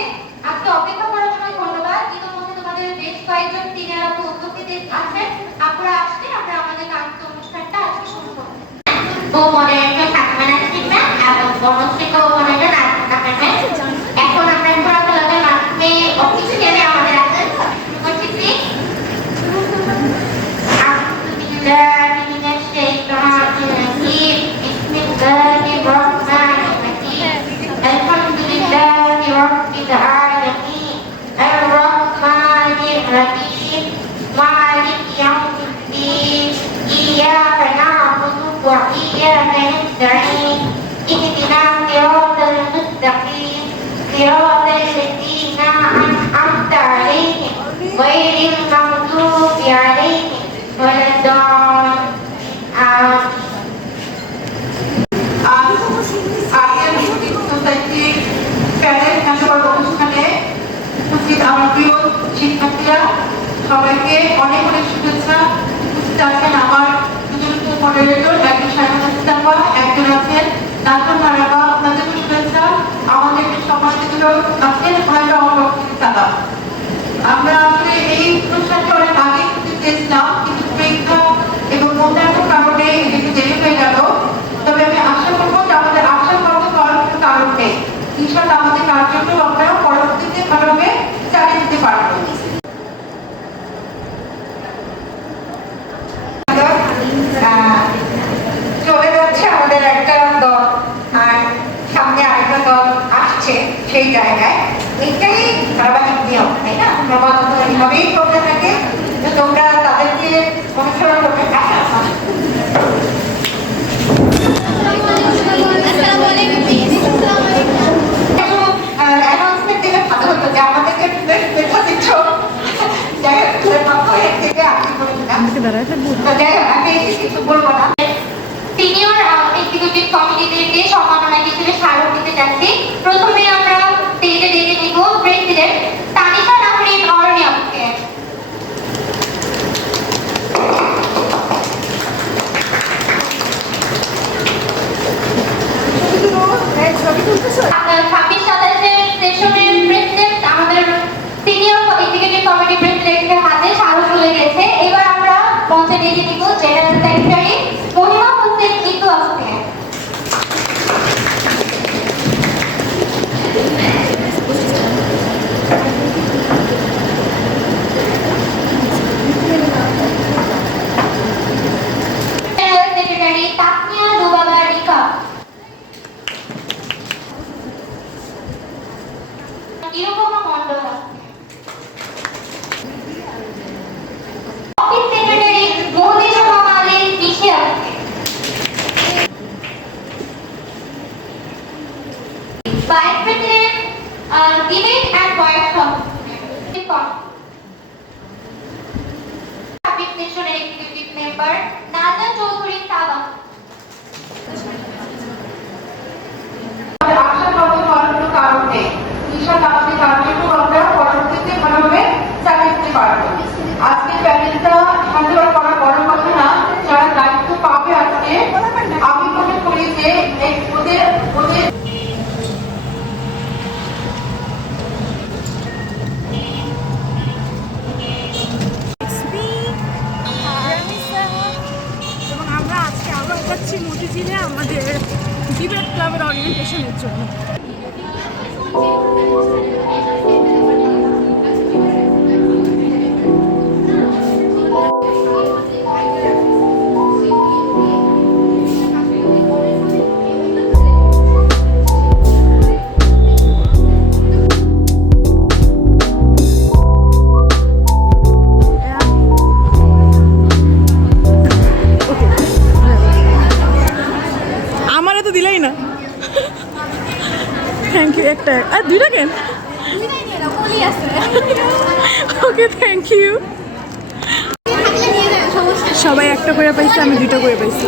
আছে। আজকে অপেক্ষা করার জন্য ধন্যবাদ। ইতিমধ্যে তোমাদের বেশ কয়েকজন সিনিয়র আপু উপস্থিত আছেন। আপনারা আসলে আমরা আমাদের আজকে অনুষ্ঠানটা আজকে শুরু করব। মডারেটর থাকবেন আজকে ম্যাম এবং বনশ্রী মডারেটর থাকবেন। এখন আমরা খোলাখুলিভাবে মাধ্যমে অফিসিয়ালি আমাদের আছেন উপস্থিতি। وإياك نستعين اهدنا الصراط المستقيم صراط الذين أنعمت عليهم غير المغضوب عليهم ولا الضالين আমার প্রিয় শিক্ষার্থীরা সবাইকে অনেক অনেক শুভেচ্ছা। উপস্থিত আছেন আমার মডারেটর একজন শাহিন ইস্তাফা, একজন আছেন ডাক্তার মারাবা, আপনাদেরকে শুভেচ্ছা। আমাদের সমাজগুলো আছেন হয়তো সাদা। আমরা আসলে এই অনুষ্ঠানটি অনেক আগে করতে চেয়েছিলাম, কিন্তু পরীক্ষা এবং অন্যান্য কারণে একটু দেরি হয়ে গেল। তবে আমি আশা করবো যে আমাদের আশা করতে পারার কোনো কারণ নেই। ইনশাআল্লাহ আমাদের কার্যক্রম আমরা পরবর্তীতে ভালোভাবে চালিয়ে দিতে পারবো। চলে যাচ্ছে আমাদের একটা দল আর সামনে আরেকটা দল আসছে সেই জায়গায়। এইটাই ধারাবাহিক নিয়ম, তাই না? এইভাবেই চলতে থাকে। তোমরা তাদেরকে অনুসরণ করতে থাকো। অ্যানাউন্সমেন্ট দিলে ভালো হতো যে আমাদেরকে দেখা দিচ্ছ। যাই হোক থেকে আপনি আমি কিছু বলবো না। সিনিয়র এক্সিকিউটিভ কমিটিদেরকে সম্মাননা হিসেবে স্মারক দিতে যাচ্ছি। প্রথমে আমরা স্টেজে ডেকে নিব প্রেসিডেন্ট তানিশা নাহরিন অরনিয়ামকে। আপনার 26-27 সেশনের প্রেসিডেন্ট আমাদের সিনিয়র এক্সিকিউটিভ কমিটি প্রেসিডেন্টের হাতে স্মারক তুলে গেছে। এবার আমরা মঞ্চে ডেকে নিব জেনারেল সেক্রেটারি মহিমা হোসেন ইতু আসতে। জেনারেল সেক্রেটারি তাসমিয়া দুবাবা রিকা। নিরুপমা মণ্ডল অফিস সেক্রেটারি মহদিজা মামালি নিশি আসছে। Vice president debate and workshop Sabik সেকশনের এক্সিকিউটিভ মেম্বার নাজা চৌধুরী সাবা। আশা করতে পারার কোনো কারণ নেই। ইনশাআল্লাহ আমাদের কার্যক্রম আমরা পরবর্তীতে ভালোভাবে চালিয়ে দিতে পারবো। আজকে প্যানেলটা হ্যান্ডওভার করা বড় কথা না, যারা দায়িত্ব পাবে আজকে আমি মনে করি যে ওদের এবং আমরা আজকে আবার যাচ্ছি মতিঝিলে আমাদের ডিবেট ক্লাবের অরিয়েন্টেশনের জন্য। আমারে তো দিলেই না। Thank you. একটা আর দুইটা কেন? Okay thank you. সবাই একটা করে পাইছে, আমি দুটো করে পাইছি।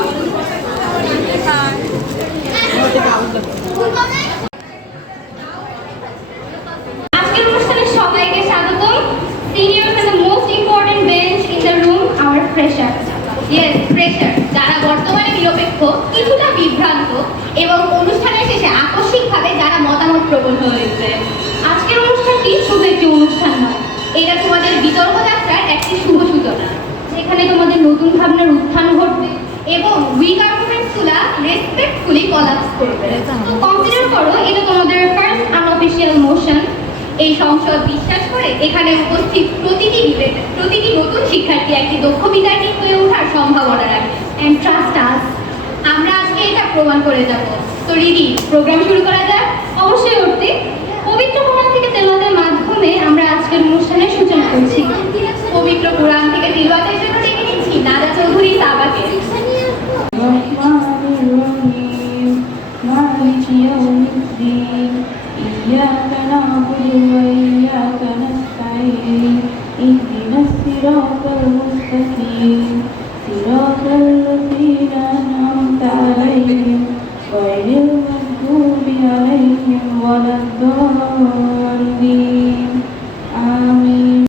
আজকের অনুষ্ঠানে সবাইকে স্বাগতম। Seniors are the most important bench in the room, our freshers. Yes, freshers, যারা বর্তমানে নিরপেক্ষ, কিছুটা বিভ্রান্ত এবং অনুষ্ঠানের শেষে আকস্মিকভাবে যারা মতামত প্রবল হয়েছে। আজকের অনুষ্ঠানটি শুধু একটি অনুষ্ঠান নয়, এটা তোমাদের বিতর্ক যাত্রার একটি শুভ সূচনা, যেখানে তোমাদের নতুন ভাবনার উত্থান ঘটবে এবং উইক আর্গুমেন্টসগুলা রেসপেক্টফুলি কলাপস করবে। তো কনসিডার করো এটা তোমাদের ফার্স্ট আনঅফিশিয়াল মোশন। এই সংসদ বিশ্বাস করে এখানে উপস্থিত প্রতিটি নতুন শিক্ষার্থী একটি দক্ষ বিজ্ঞানী হয়ে ওঠার সম্ভাবনা রাখে। অ্যান্ড ট্রাস্ট আস, আমরা আজকে এটা প্রমাণ করে যাব। তো রিদি, প্রোগ্রাম শুরু করা যাক। অবশ্যই উঠতে পবিত্র কোরআন থেকে তেলাওয়াতের মাধ্যমে আমরা আজকের অনুষ্ঠানের সূচনা করছি। পবিত্র কোরআন থেকে তেলাওয়াতের জন্য ডেকে নিচ্ছি নাদা চৌধুরী সাবাকে। مالك يوم الدين إياك نعبد وإياك نستعين اهدنا الصراط المستقيم صراط الذين أنعمت عليهم غير المغضوب عليهم ولا الضالين آمين.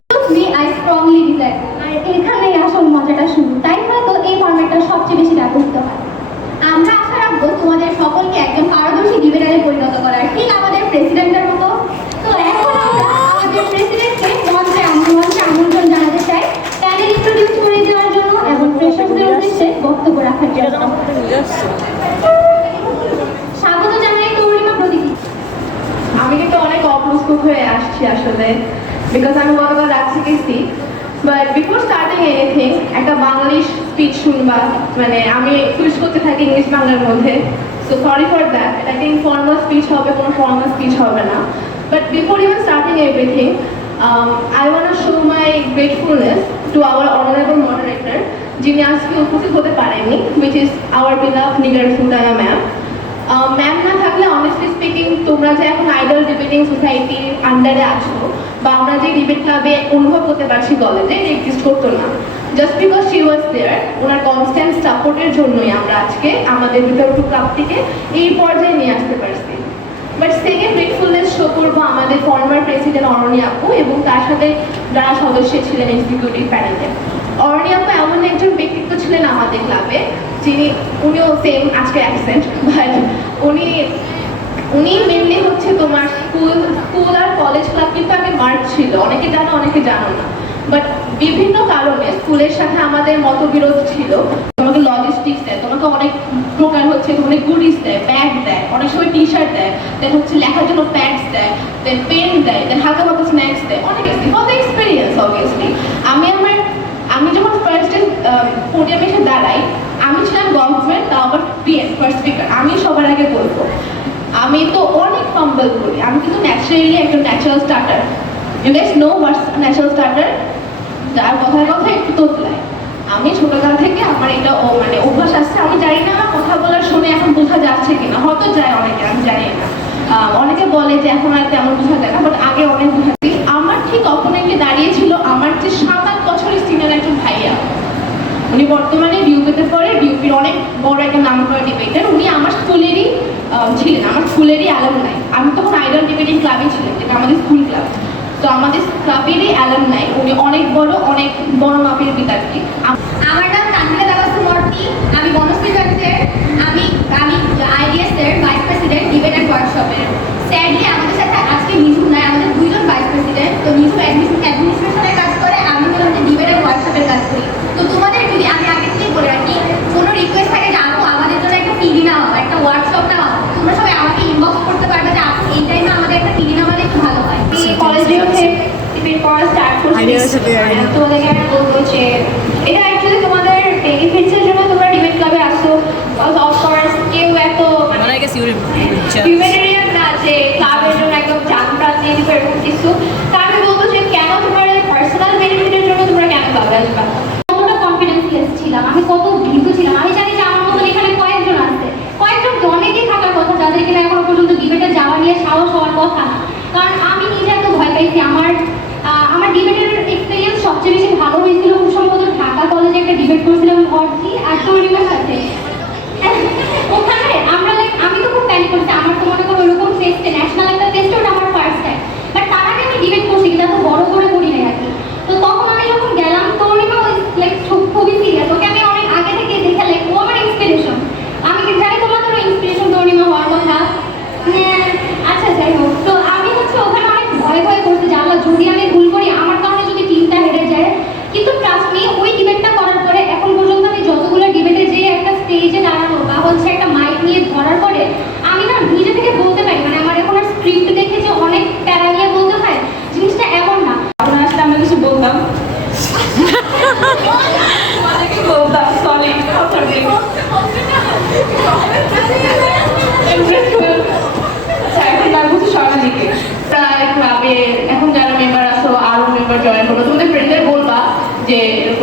I strongly dislike. আর এখানে আসল মজাটা শুরু, তাই হয়তো এই ফরম্যাটটা সবচেয়ে বেশি ব্যবহৃত হয়। আমরা আশা রাখবো তোমাদের সকলকে একজন পারদর্শী ডিবেটারে পরিণত করার, ঠিক আমাদের প্রেসিডেন্টের মতো। তো এখন আমরা আমাদের প্রেসিডেন্টকে মঞ্চে আমন্ত্রণ জানাতে চাই প্যানেল ইন্ট্রোডিউস করে দেওয়ার জন্য এবং প্রেক্ষকদের উদ্দেশ্যে বক্তব্য রাখার জন্য। স্বাগত জানাই তরুণীমা প্রতীকী। আমি কিন্তু অনেক অপ্রস্তুত হয়ে আসছি আসলে, বিকজ আমি গতকাল রাত থেকে sick. But before starting anything একটা বাঙালি স্পিচ শুনবা, মানে আমি সুইচ করতে থাকি ইংলিশ বাংলার মধ্যে, সো সরি ফর দ্যাট। এটা একটা ইনফর্মাল স্পিচ হবে, কোনো ফর্মাল স্পিচ হবে না। But before even starting everything, I want to show my gratefulness to our honorable moderator, যিনি আজকে উপস্থিত হতে পারেননি, which is our beloved Nigar Sultana ma'am. Ma'am না থাকলে অনেস্টলি স্পিকিং তোমরা যে এখন আইডল ডিবেটিং সোসাইটির আন্ডারে আছো বা আমরা যে ডিবেট ক্লাবে অনুভব করতে পারছি কলেজে, এটা এক্সিস্ট করতো না। Just because she was there, ওনার কনস্ট্যান্ট সাপোর্টের জন্যই আমরা আজকে আমাদের বিতর্ক ক্লাবটিকে এই পর্যায়ে নিয়ে আসতে পারছি। বাট সেকেন্ড গ্রেটফুলনেস শো করবো আমাদের ফর্মার প্রেসিডেন্ট অরণি আপু এবং তার সাথে যারা সদস্য ছিলেন এক্সিকিউটিভ প্যানেলে। অরণি আপু এমন একজন ব্যক্তিত্ব ছিলেন আমাদের ক্লাবে, যিনি উনিও সেম আজকে অ্যাবসেন্ট, বাট উনি মেনলি হচ্ছে তোমার স্কুল আর কলেজ ক্লাব কিন্তু আগে মার্ক ছিল, অনেকে জানো অনেকে জানো না। বাট বিভিন্ন কারণে স্কুলের সাথে আমাদের মতবিরোধ ছিল। তোমাকে লজিস্টিক্স দেয়, তোমাকে অনেক প্রকার হচ্ছে তোমাকে গুডিস দেয়, ব্যাগ দেয়, অনেক সময় টি শার্ট দেয়, দেন হচ্ছে লেখার জন্য প্যাডস দেয়, দেন পেন দেয়, দেন হালকা পাতলা স্ন্যাক্স দেয়, অনেক ফর দ্য এক্সপিরিয়েন্স অবভিয়াসলি। আমি যখন ফার্স্ট পোডিয়ামে এসে দাঁড়াই, আমি ছিলাম গভর্নমেন্ট, তাও আবার পিএম ফার্স্ট স্পিকার। আমি সবার আগে বলবো, আমি তো অনেক ফাম্বল করি, আমি কিন্তু ন্যাচারালি একজন natural starter. You guys know what's natural starter, যার কথায় কথা একটু তোতলায়। আমি ছোটকাল থেকে আমার এটা মানে অভ্যাস আসছে। আমি জানি না আমার কথা বলার শুনে এখন বোঝা যাচ্ছে কিনা, হয়তো যায় অনেকে, আমি জানি না। অনেকে বলে যে এখন আর তেমন বোঝা যায় না, বাট আগে অনেক বোঝাচ্ছি। আমার ঠিক অপোনেন্টে দাঁড়িয়েছিল আমার যে 7-8 বছরের সিনিয়র একজন ভাইয়া। উনি বর্তমানে বিউপিতে পড়ে, বিউপির অনেক বড় একটা নাম করা ডিবেটার। উনি আমার স্কুলেরই ছিলেন, আমার স্কুলেরই অ্যালামনাই। আমি তখন আইডল ডিবেটিং ক্লাবে ছিলেন, যেটা আমাদের স্কুল ক্লাব। তো আমাদের ক্লাবেরই অ্যালামনাই, উনি অনেক বড় মাপের বিদ্যার্থী। আমার নাম তানভীরা তাবাসসুম মর্তি, আমি বনশ্রী ব্যাংকের, আমি IDS এর ভাইস প্রেসিডেন্ট ডিবেট অ্যান্ড ওয়ার্কশপের। স্যাডলি আমাদের সাথে আজকে নিঝুম নাই, আমাদের দুইজন ভাইস প্রেসিডেন্ট। তো নিঝুম অ্যাডমিনিস্ট্রেশনের কাজ করে, আমি হলাম যে ডিবেট অ্যান্ড ওয়ার্কশপের কাজ করি। তো তোমাদের যদি আমি আগে থেকে বলে রাখি, কোনো রিকোয়েস্ট থাকে যে আপু আমাদের জন্য একটা টিভি নাও, একটা ওয়ার্কশপ নাও, তোমরা সবাই আমাকে ইনবক্স করতে পারবে যে আপু এই টাইমে আমাদের একটা টিভি নামালে একটু ভালো হয়। কলেজে উঠে ডিবেট পড়া স্টার্ট করছি, তোমাদেরকে আমি বলবো যে এটা অ্যাকচুয়ালি তোমাদের বেনিফিটসের জন্য তোমরা ডিবেট ক্লাবে আসো। অফকোর্স কেউ এত হিউম্যানিটেরিয়ান না যে ক্লাবের জন্য একদম জান প্রাণ দিয়ে দিবে এরকম কিছু। তা আমি বলবো যে কেন তোমার পার্সোনাল বেনিফিটের জন্য তোমরা কেন ক্লাবে আসবা। কতটা কনফিডেন্সলেস ছিলাম, আমি কত ভীত ছিলাম। আমি জানি যে আমার মতন এখানে কয়েকজন আছে, কয়েকজন অনেকেই থাকার কথা যাদের কিনা এখনো পর্যন্ত ডিবেটে যাওয়া নিয়ে সাহস হওয়ার কথা না। কারণ আমি নিজে এত ভয় পাইছি। আমার ডিবেটের এক্সপিরিয়েন্স সবচেয়ে বেশি ভালো হয়েছিল খুব সম্ভবত ঢাকা কলেজে একটা ডিবেট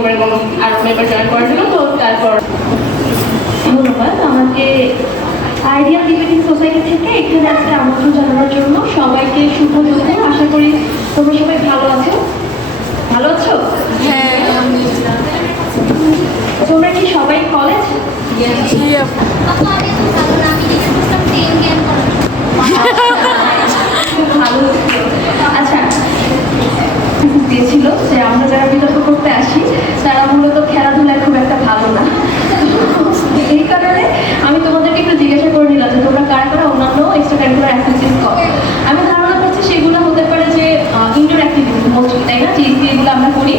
তোমার এবং আরো মেম্বার জয়েন করার জন্য। তো তারপর ধন্যবাদ আমাকে আইডিয়াল ডিবেটিং সোসাইটি থেকে এখানে আজকে আমন্ত্রণ জানানোর জন্য। সবাইকে শুভ দুপুর। আশা করি তোমরা সবাই ভালো আছো। ভালো আছো? হ্যাঁ, তোমরা কি সবাই কলেজ? আপু আমি তো ভালো না, আমি নিজে বুঝলাম ট্রেন জ্ঞান করার খুব ভালো ছিল। আচ্ছা, দিয়েছিল যে আমরা যারা বিতর্ক করতে আসি তারা মূলত খেলাধুলায় খুব একটা ভালো না। এই কারণে আমি তোমাদেরকে একটু জিজ্ঞাসা করে নিলাম যে তোমরা কারা কারা অন্যান্য এক্সট্রা কারিকুলার অ্যাক্টিভিটিস করো। আমি ধারণা করছি সেগুলো হতে পারে যে ইনডোর অ্যাক্টিভিটি মোস্টলি, তাই না? যে এগুলো আমরা করি